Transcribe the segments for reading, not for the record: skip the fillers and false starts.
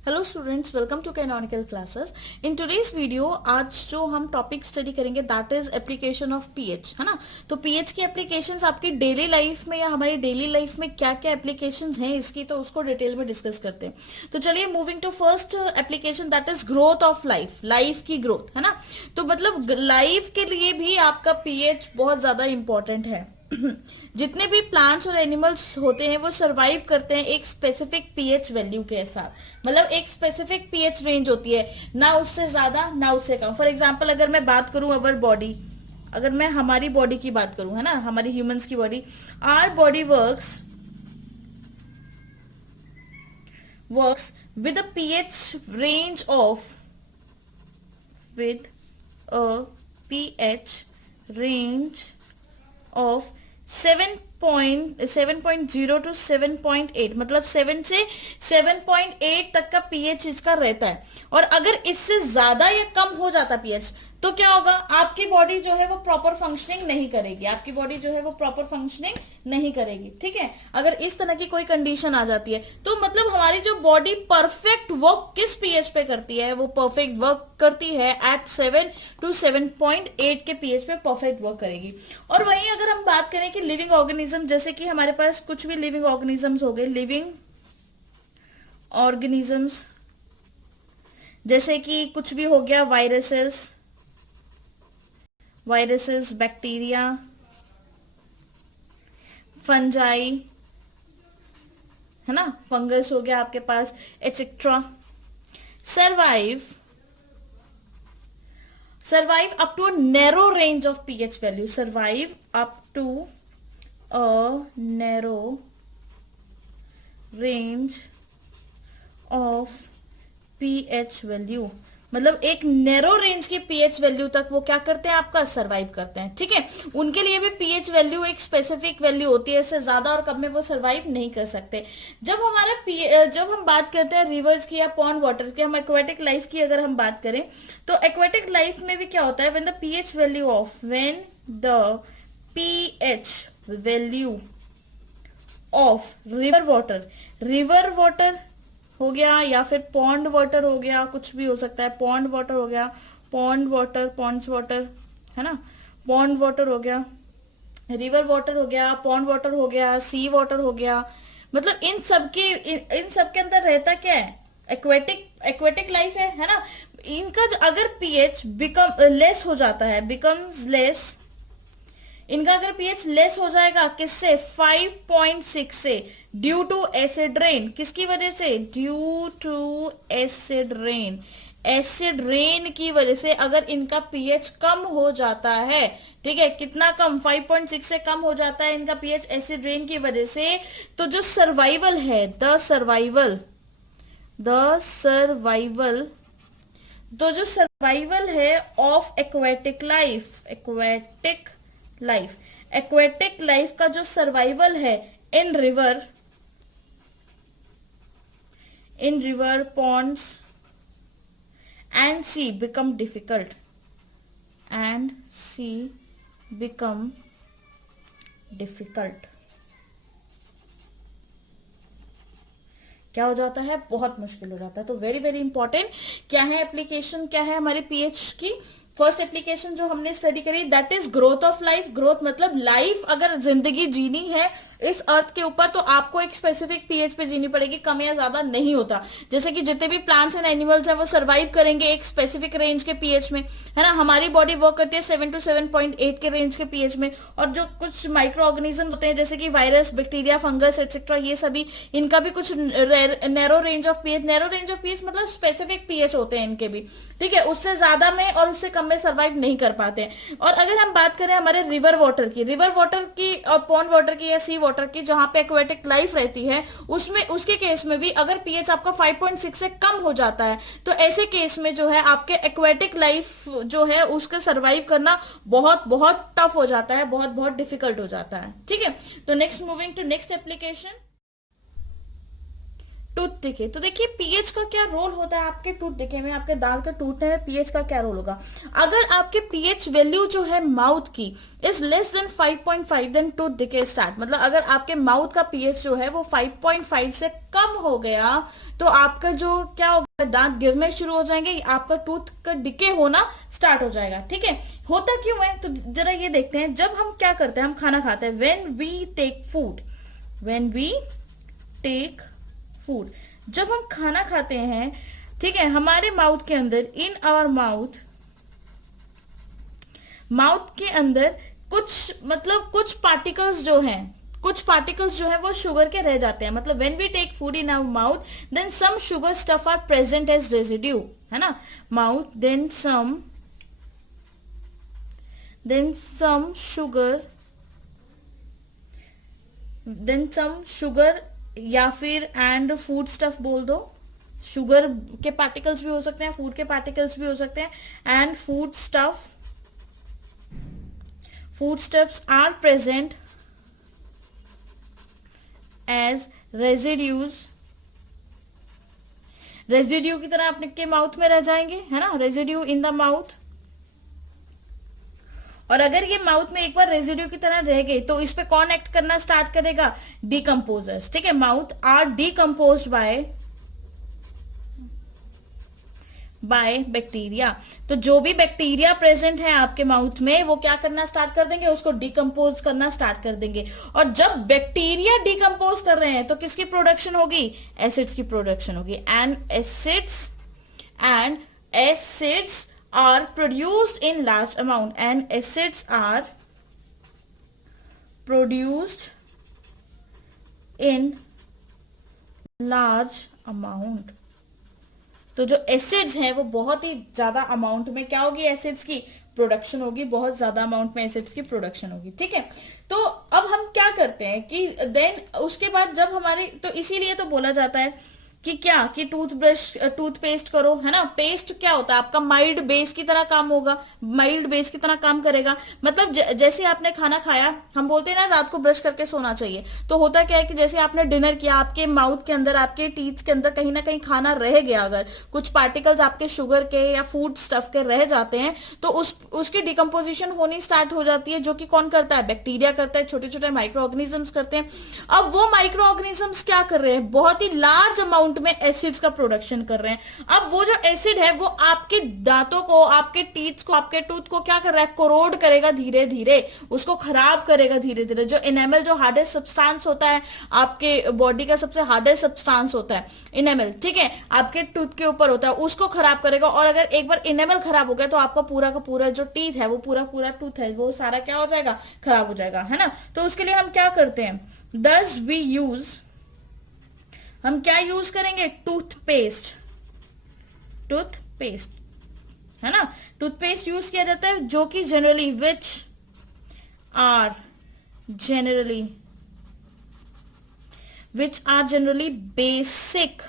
Hello students, welcome to canonical classes. In today's video आज जो हम टॉपिक स्टडी करेंगे that is application of pH, है ना। तो पीएच की एप्लीकेशंस आपकी डेली लाइफ में या हमारी डेली लाइफ में क्या क्या एप्लीकेशंस हैं इसकी, तो उसको डिटेल में डिस्कस करते हैं। तो चलिए moving to first application that is growth of life, life की ग्रोथ, है ना। तो मतलब लाइफ के लिए भी आपका पीएच बहुत ज्यादा इंपॉर्टेंट है। जितने भी प्लांट्स और एनिमल्स होते हैं वो सरवाइव करते हैं एक स्पेसिफिक पीएच वैल्यू के साथ। मतलब एक स्पेसिफिक पीएच रेंज होती है, ना उससे ज्यादा ना उससे कम। फॉर एग्जांपल अगर मैं बात करूं अवर बॉडी, अगर मैं हमारी बॉडी की बात करूं, है ना, हमारी ह्यूमंस की body, our body works with a pH range of, with a pH range of 7.0 to 7.8, मतलब 7 से 7.8 तक का पीएच इसका रहता है। और अगर इससे ज्यादा या कम हो जाता पीएच तो क्या होगा, आपकी बॉडी जो है वो प्रॉपर फंक्शनिंग नहीं करेगी, आपकी बॉडी जो है वो प्रॉपर फंक्शनिंग नहीं करेगी। ठीक है, अगर इस तरह की कोई कंडीशन आ जाती है तो मतलब हमारी जो बॉडी परफेक्ट वर्क किस पीएच पे करती है, वो परफेक्ट वर्क करती है एट 7 to 7.8 के पीएच पे परफेक्ट वर्क करेगी। और वहीं अगर हम बात करें कि लिविंग ऑर्गेनिज्म, जैसे कि हमारे पास कुछ भी लिविंग ऑर्गेनिजम्स हो गए, लिविंग ऑर्गेनिजम्स जैसे कि कुछ भी हो गया, वायरसेस, बैक्टीरिया, फंजाई, है ना, फंगस हो गया आपके पास, etcetera, survive up to a narrow range of pH value, survive up to a narrow range of pH value। मतलब एक नैरो रेंज की पीएच वैल्यू तक वो क्या करते हैं, आपका सरवाइव करते हैं। ठीक है, उनके लिए भी पीएच वैल्यू एक स्पेसिफिक वैल्यू होती है, इससे ज्यादा और कम में वो सरवाइव नहीं कर सकते। जब हम बात करते हैं रिवर्स की या पॉन्ड वाटर की, हम एक्वेटिक लाइफ की अगर हम बात करें तो एक्वेटिक लाइफ में भी क्या होता है, when the pH value of river water हो गया या फिर पॉन्ड वाटर हो गया, कुछ भी हो सकता है, पॉन्ड वाटर हो गया, पॉन्ड्स वाटर, है ना, पॉन्ड वाटर हो गया, रिवर वाटर हो गया, पॉन्ड वाटर हो गया, सी वाटर हो गया। मतलब इन सब के अंदर रहता क्या है, एक्वेटिक लाइफ है ना। इनका अगर पीएच लेस हो जाता है, बिकम्स लेस, इनका अगर पीएच लेस हो जाएगा किससे, 5.6 से, ड्यू टू एसिड रेन, किसकी वजह से, ड्यू टू एसिड रेन की वजह से अगर इनका पीएच कम हो जाता है, ठीक है, कितना कम, 5.6 से कम हो जाता है इनका पीएच एसिड रेन की वजह से, तो जो सर्वाइवल है, द सर्वाइवल है ऑफ एक्वेटिक लाइफ का जो सर्वाइवल है in river ponds and sea become difficult, क्या हो जाता है, बहुत मुश्किल हो जाता है। तो वेरी वेरी इंपॉर्टेंट क्या है एप्लीकेशन, क्या है हमारे पीएच की फर्स्ट एप्लीकेशन जो हमने स्टडी करी, that is growth of life. Growth मतलब लाइफ अगर जिंदगी जीनी है इस अर्थ के ऊपर तो आपको एक स्पेसिफिक पीएच पे जीनी पड़ेगी, कम या ज्यादा नहीं होता। जैसे कि जितने भी प्लांट्स एंड एनिमल्स हैं वो सरवाइव करेंगे एक स्पेसिफिक रेंज के पीएच में, है ना। हमारी बॉडी वर्क करती है 7 to 7.8 के रेंज के पीएच में। और जो कुछ माइक्रो ऑर्गेनिज्म होते हैं जैसे कि वायरस, बैक्टीरिया, फंगस एटसेट्रा, ये सभी इनका भी कुछ नैरो रेंज ऑफ पीएच मतलब स्पेसिफिक पीएच होते हैं इनके भी, ठीक है, उससे ज्यादा में और उससे कम में सरवाइव नहीं कर पाते हैं। और अगर हम बात करें हमारे रिवर वाटर की और पॉन्ड वाटर की या सी वाटर की, जहां पे एक्वेटिक लाइफ रहती है, उसके केस में भी अगर पीएच आपका 5.6 से कम हो जाता है तो ऐसे केस में जो है आपके एक्वेटिक लाइफ जो है उसका सरवाइव करना बहुत बहुत टफ हो जाता है, बहुत बहुत डिफिकल्ट हो जाता है। ठीक है, तो next moving to next application. Tooth decay. तो देखिए पीएच का क्या रोल होता है आपके टूथ डिके में, आपके दांत के टूटने में पीएच का क्या रोल होगा। अगर आपके पीएच वैल्यू जो है माउथ की is less than 5.5 then tooth decay start. मतलब अगर आपके माउथ का पीएच जो है वो 5.5 से कम हो गया तो आपका जो क्या होगा, दांत गिरने शुरू हो जाएंगे, आपका टूथ का डिके होना स्टार्ट हो जाएगा। ठीक है, होता क्यों है तो जरा ये देखते हैं। जब हम क्या करते हैं, हम खाना खाते हैं, when we take food, when we take food, जब हम खाना खाते हैं, ठीक है, हमारे माउथ के अंदर, इन आवर माउथ, माउथ के अंदर कुछ मतलब कुछ पार्टिकल्स जो हैं, कुछ पार्टिकल्स जो है वो शुगर के रह जाते हैं। मतलब when we take food in our mouth then some sugar stuff are present as residue, है ना, माउथ, देन सम शुगर या फिर एंड फूड स्टफ बोल दो, शुगर के पार्टिकल्स भी हो सकते हैं, फूड के पार्टिकल्स भी हो सकते हैं, and food stuffs are present as residues, residue की तरह आपके माउथ में रह जाएंगे, है ना, रेजिड्यू इन द माउथ। और अगर ये माउथ में एक बार रेजिड्यू की तरह रह गई तो इस पे कौन एक्ट करना स्टार्ट करेगा, डिकम्पोजर्स। ठीक है, mouth are decompose by bacteria. तो जो भी बैक्टीरिया प्रेजेंट है आपके माउथ में वो क्या करना स्टार्ट कर देंगे, उसको डिकम्पोज करना स्टार्ट कर देंगे। और जब बैक्टीरिया डिकम्पोज कर रहे हैं तो किसकी प्रोडक्शन होगी, एसिड्स की प्रोडक्शन होगी। And acids are produced in large amount, and acids are produced in large amount। तो जो एसिड्स हैं वो बहुत ही ज्यादा अमाउंट में क्या होगी, एसिड्स की प्रोडक्शन होगी, बहुत ज्यादा अमाउंट में एसिड्स की प्रोडक्शन होगी। ठीक है, तो अब हम क्या करते हैं कि देन उसके बाद जब हमारे, तो इसीलिए तो बोला जाता है कि क्या, कि टूथपेस्ट करो, है ना। पेस्ट क्या होता है आपका, माइल्ड बेस की तरह काम होगा, माइल्ड बेस की तरह काम करेगा। मतलब जैसे आपने खाना खाया, हम बोलते हैं ना रात को ब्रश करके सोना चाहिए, तो होता क्या है कि जैसे आपने डिनर किया, आपके माउथ के अंदर, आपके टीथ के अंदर कहीं ना कहीं खाना रह गया, अगर कुछ पार्टिकल्स आपके शुगर के या फूड स्टफ के रह जाते हैं तो उसकी डिकम्पोजिशन होनी स्टार्ट हो जाती है, जो कि कौन करता है, बैक्टीरिया करता है, छोटे छोटे माइक्रो ऑर्गेनिजम्स करते हैं। अब वो माइक्रो ऑर्गेनिजम्स क्या कर रहे हैं, बहुत ही लार्ज अमाउंट में एसिड्स का प्रोडक्शन कर रहे हैं। अब वो जो एसिड है वो आपके दांतों को, आपके टीथ को, आपके टूथ को क्या कर रहा है, कोरोड करेगा धीरे धीरे, उसको खराब करेगा धीरे धीरे। जो इनेमल, जो हार्डेस्ट सब्सटेंस होता है आपके बॉडी का, सबसे हार्डेस्ट सब्सटेंस होता है इनेमल, ठीक है, आपके टूथ के ऊपर होता है, उसको खराब करेगा। और अगर एक बार इनेमल खराब हो गया तो आपका पूरा का पूरा जो टीथ है, वो पूरा टूथ है, वो सारा क्या हो जाएगा, खराब हो जाएगा, है ना। तो उसके लिए हम क्या करते हैं, दस हम क्या यूज करेंगे, टूथपेस्ट, है ना, टूथपेस्ट यूज किया जाता है, जो कि generally which are generally basic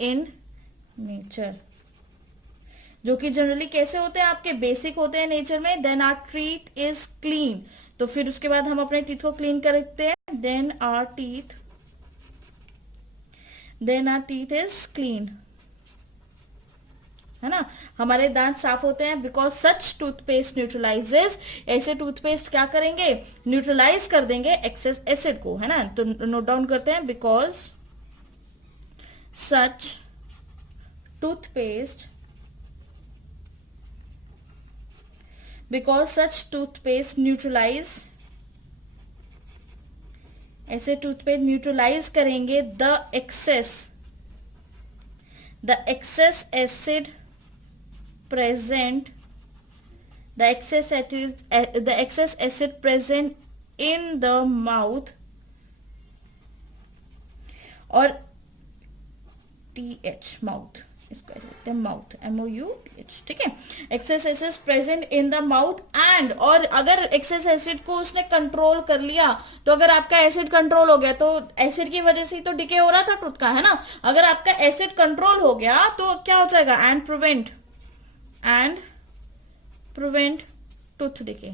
in nature, जो कि जनरली कैसे होते हैं, आपके बेसिक होते हैं नेचर में। Then our teeth is clean, तो फिर उसके बाद हम अपने टीथ को क्लीन करते हैं। Then our teeth is clean, है ना, हमारे दांत साफ होते हैं। बिकॉज सच टूथपेस्ट न्यूट्रलाइजेस, ऐसे टूथपेस्ट क्या करेंगे, न्यूट्रलाइज कर देंगे एक्सेस एसिड को, है ना। तो नोट डाउन करते हैं, बिकॉज सच टूथपेस्ट न्यूट्रलाइज, ऐसे टूथपेस्ट न्यूट्रलाइज करेंगे the excess acid present the excess acid present in the mouth, और TH माउथ, इसको ऐसे लिखते हैं माउथ, MOUTH, ठीक है, excess acid present in the mouth. And और अगर एक्सेस एसिड को उसने कंट्रोल कर लिया, तो अगर आपका एसिड कंट्रोल हो गया, तो एसिड की वजह से ही तो डिके हो रहा था टूथ का, है ना। अगर आपका एसिड कंट्रोल हो गया तो क्या हो जाएगा, and prevent tooth decay,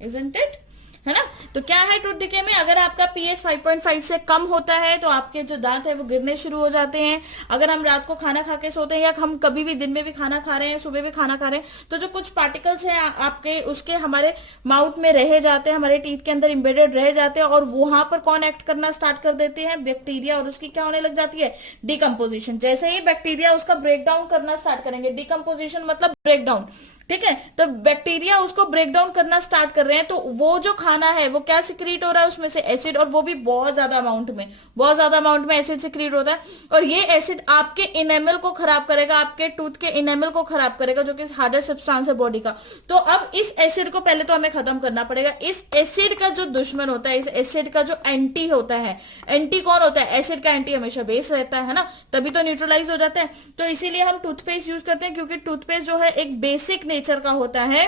isn't it, है ना। तो क्या है टूथ डिके में, अगर आपका पीएच 5.5 से कम होता है तो आपके जो दांत है वो गिरने शुरू हो जाते हैं। अगर हम रात को खाना खा के सोते हैं या हम कभी भी दिन में भी खाना खा रहे हैं, सुबह भी खाना खा रहे हैं, तो जो कुछ पार्टिकल्स हैं आपके उसके हमारे माउथ में रह जाते हैं, हमारे टीथ के अंदर इम्बेडेड रह जाते हैं, और वहां पर कौन एक्ट करना स्टार्ट कर देते हैं, बैक्टीरिया, और उसकी क्या होने लग जाती है, डिकम्पोजिशन। जैसे ही बैक्टीरिया उसका ब्रेक डाउन करना स्टार्ट करेंगे, डिकम्पोजिशन मतलब ब्रेक डाउन, ठीक है, तो बैक्टीरिया उसको ब्रेक डाउन करना स्टार्ट कर रहे हैं, तो वो जो खाना है वो क्या सिक्रीट हो रहा है उसमें से, एसिड, और वो भी बहुत ज्यादा अमाउंट में, बहुत ज्यादा अमाउंट में एसिड सिक्रीट होता है, और ये एसिड आपके इनेमल को खराब करेगा, आपके टूथ के इनेमल को खराब करेगा, जो कि हार्डेस्ट सब्सटेंस है बॉडी का। तो अब इस एसिड को पहले तो हमें खत्म करना पड़ेगा। इस एसिड का जो दुश्मन होता है, इस एसिड का जो एंटी होता है, एंटी कौन होता है, एसिड का एंटी हमेशा बेस रहता है ना, तभी तो न्यूट्रलाइज हो जाते हैं। तो इसीलिए हम टूथपेस्ट यूज करते हैं, क्योंकि टूथपेस्ट जो है एक बेसिक नेचर का होता है,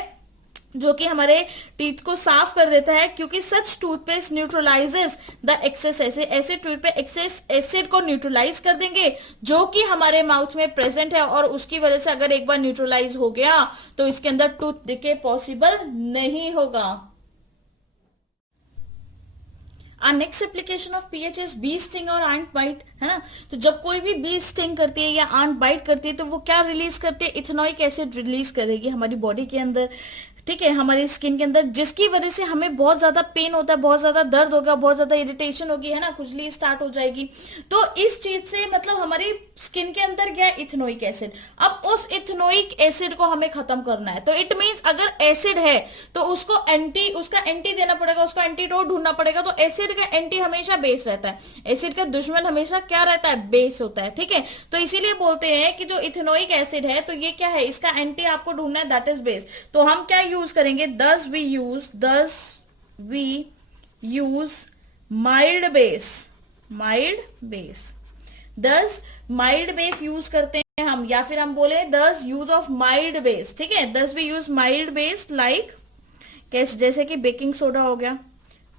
जो कि हमारे टीथ को साफ कर देता है, क्योंकि such toothpaste neutralises the excess acid, ऐसे टूथ पे एक्सेस एसिड को न्यूट्रलाइज कर देंगे जो कि हमारे माउथ में प्रेजेंट है, और उसकी वजह से अगर एक बार न्यूट्रलाइज हो गया तो इसके अंदर टूथ डिके पॉसिबल नहीं होगा। Next application of pH is bee sting और आंट बाइट, है ना। तो जब कोई भी बी स्टिंग करती है या आंट बाइट करती है तो वो क्या रिलीज करती है, इथेनोइक एसिड रिलीज करेगी हमारी बॉडी के अंदर, ठीक है, हमारी स्किन के अंदर, जिसकी वजह से हमें बहुत ज्यादा पेन होता है, बहुत ज्यादा दर्द होगा, बहुत ज्यादा इरिटेशन होगी, है ना, खुजली स्टार्ट हो जाएगी। तो इस चीज से मतलब हमारी स्किन के अंदर गया इथेनोइक एसिड, अब उस इथेनोइक एसिड को हमें खत्म करना है। तो इट मींस अगर एसिड है तो उसको उसका एंटी देना पड़ेगा, उसका एंटीडोट ढूंढना पड़ेगा। तो एसिड का एंटी हमेशा बेस रहता है, एसिड का दुश्मन हमेशा क्या रहता है, बेस होता है, ठीक है। तो इसीलिए बोलते हैं कि जो इथेनोइक एसिड है तो ये क्या है, इसका एंटी आपको ढूंढना है, दैट इज बेस। तो हम क्या यूज करेंगे, thus we use mild base, thus mild base use करते हैं हम, या फिर हम बोले thus use of mild base, ठीक है, thus we use mild base like कैसे, जैसे कि बेकिंग सोडा हो गया,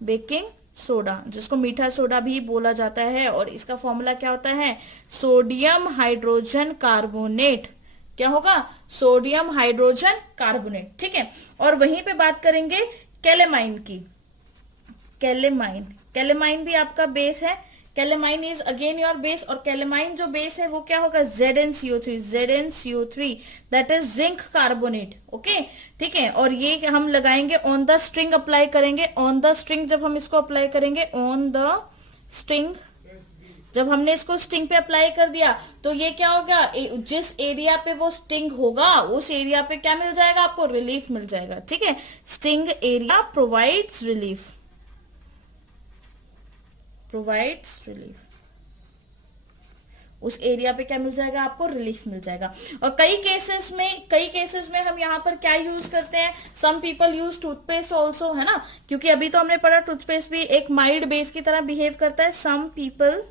बेकिंग सोडा जिसको मीठा सोडा भी बोला जाता है, और इसका फॉर्मूला क्या होता है, सोडियम हाइड्रोजन कार्बोनेट, क्या होगा, सोडियम हाइड्रोजन कार्बोनेट, ठीक है। और वहीं पे बात करेंगे कैलेमाइन की, कैलेमाइन भी आपका बेस है, calamine is again your base, और कैलेमाइन जो बेस है वो क्या होगा, ZnCO3, that is zinc carbonate, okay, ठीक है। और ये हम लगाएंगे ऑन द स्ट्रिंग, अप्लाई करेंगे ऑन द स्ट्रिंग, जब हम इसको अप्लाई करेंगे ऑन द स्ट्रिंग, जब हमने इसको स्टिंग पे अप्लाई कर दिया तो ये क्या होगा, जिस एरिया पे वो स्टिंग होगा उस एरिया पे क्या मिल जाएगा, आपको रिलीफ मिल जाएगा, ठीक है। स्टिंग एरिया प्रोवाइड्स रिलीफ, उस एरिया पे क्या मिल जाएगा, आपको रिलीफ मिल जाएगा। और कई केसेस में हम यहाँ पर क्या यूज करते हैं, some people use toothpaste also, है ना, क्योंकि अभी तो हमने पढ़ा टूथपेस्ट भी एक माइल्ड बेस की तरह बिहेव करता है। Some people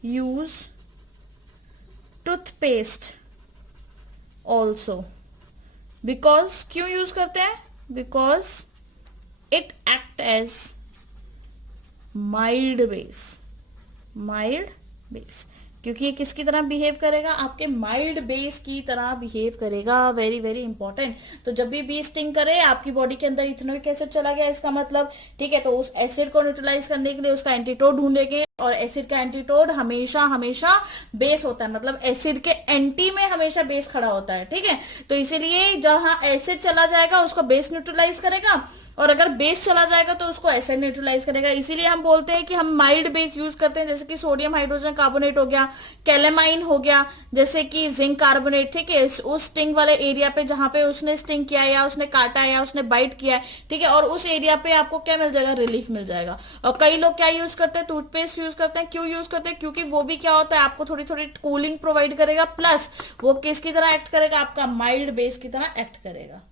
use toothpaste also, because क्यों यूज करते हैं, because it act as mild base, क्योंकि ये किसकी तरह बिहेव करेगा, आपके माइल्ड बेस की तरह बिहेव करेगा, वेरी वेरी इंपॉर्टेंट। तो जब भी बी स्टिंग करे आपकी बॉडी के अंदर इथेनोइक एसिड चला गया, इसका मतलब, ठीक है, तो उस एसिड को न्यूट्रलाइज करने के लिए उसका एंटीटोड ढूंढेंगे, और एसिड का एंटीटोड हमेशा बेस होता है, मतलब एसिड के एंटी में हमेशा बेस खड़ा होता है, ठीक है। तो इसीलिए जहां एसिड चला जाएगा उसको बेस न्यूट्रलाइज करेगा, और अगर बेस चला जाएगा तो उसको एसिड न्यूट्रलाइज करेगा। इसीलिए हम बोलते हैं कि हम माइल्ड बेस यूज करते हैं, जैसे कि सोडियम हाइड्रोजन कार्बोनेट हो गया, कैलेमाइन हो गया, जैसे कि जिंक कार्बोनेट, ठीक है, उस स्टिंग वाले एरिया पे जहां पे उसने स्टिंग किया या उसने काटा या उसने बाइट किया, ठीक है, और उस एरिया पे आपको क्या मिल जाएगा, रिलीफ मिल जाएगा। और कई लोग क्या यूज करते हैं, टूथपेस्ट यूज करते हैं। क्यों यूज करते हैं, क्योंकि वो भी क्या होता है, आपको थोड़ी थोड़ी कूलिंग प्रोवाइड करेगा, प्लस वो किसकी तरह एक्ट करेगा, आपका माइल्ड बेस की तरह एक्ट करेगा।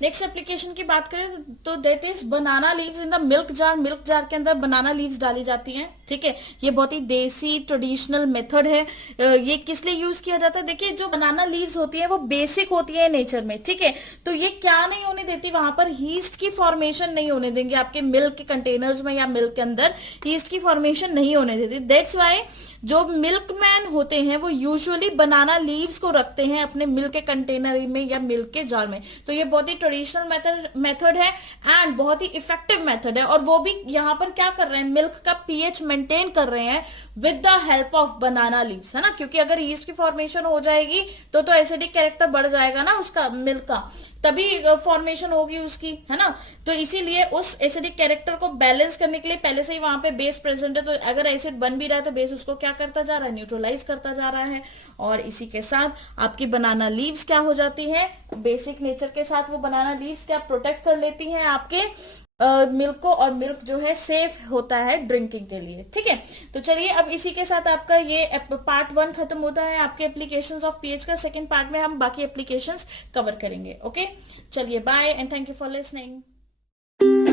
नेक्स्ट एप्लीकेशन की बात करें तो that is banana leaves in the milk jar के अंदर बनाना लीव्स डाली जाती हैं, ठीक है। ये बहुत ही देसी ट्रेडिशनल मेथड है। ये किस लिए यूज किया जाता है, देखिए जो बनाना लीव्स होती है वो बेसिक होती है नेचर में, ठीक है। तो ये क्या नहीं होने देती, वहां पर ईस्ट की फॉर्मेशन नहीं होने देंगे, आपके मिल्क के कंटेनर्स में या मिल्क के अंदर ईस्ट की फॉर्मेशन नहीं होने देती। दैट्स वाई जो मिल्कमैन होते हैं वो यूजुअली बनाना लीव्स को रखते हैं अपने मिल्क के कंटेनर में या मिल्क के जार में। तो ये बहुत ही ट्रेडिशनल मेथड है एंड बहुत ही इफेक्टिव मेथड है, और वो भी यहाँ पर क्या कर रहे हैं, मिल्क का पीएच मेंटेन कर रहे हैं with the help of banana leaves, है ना, क्योंकि अगर ईस्ट की फॉर्मेशन हो जाएगी तो एसिडिक कैरेक्टर बढ़ जाएगा ना उसका मिल्क का, तभी फॉर्मेशन होगी उसकी, है ना। तो इसीलिए उस एसिडिक कैरेक्टर को बैलेंस करने के लिए पहले से ही वहां पे बेस प्रेजेंट है, तो अगर एसिड बन भी रहा है तो बेस उसको क्या करता जा रहा है, न्यूट्रलाइज करता जा रहा है। और इसी के साथ आपकी बनाना लीव्स क्या हो जाती है, बेसिक नेचर के साथ वो बनाना लीव्स क्या प्रोटेक्ट कर लेती हैं आपके मिल्क को, और मिल्क जो है सेफ होता है ड्रिंकिंग के लिए। ठीक है, तो चलिए अब इसी के साथ आपका ये पार्ट 1 खत्म होता है आपके एप्लीकेशंस ऑफ पीएच का। सेकंड पार्ट में हम बाकी एप्लीकेशंस कवर करेंगे। ओके, चलिए bye and thank you for listening.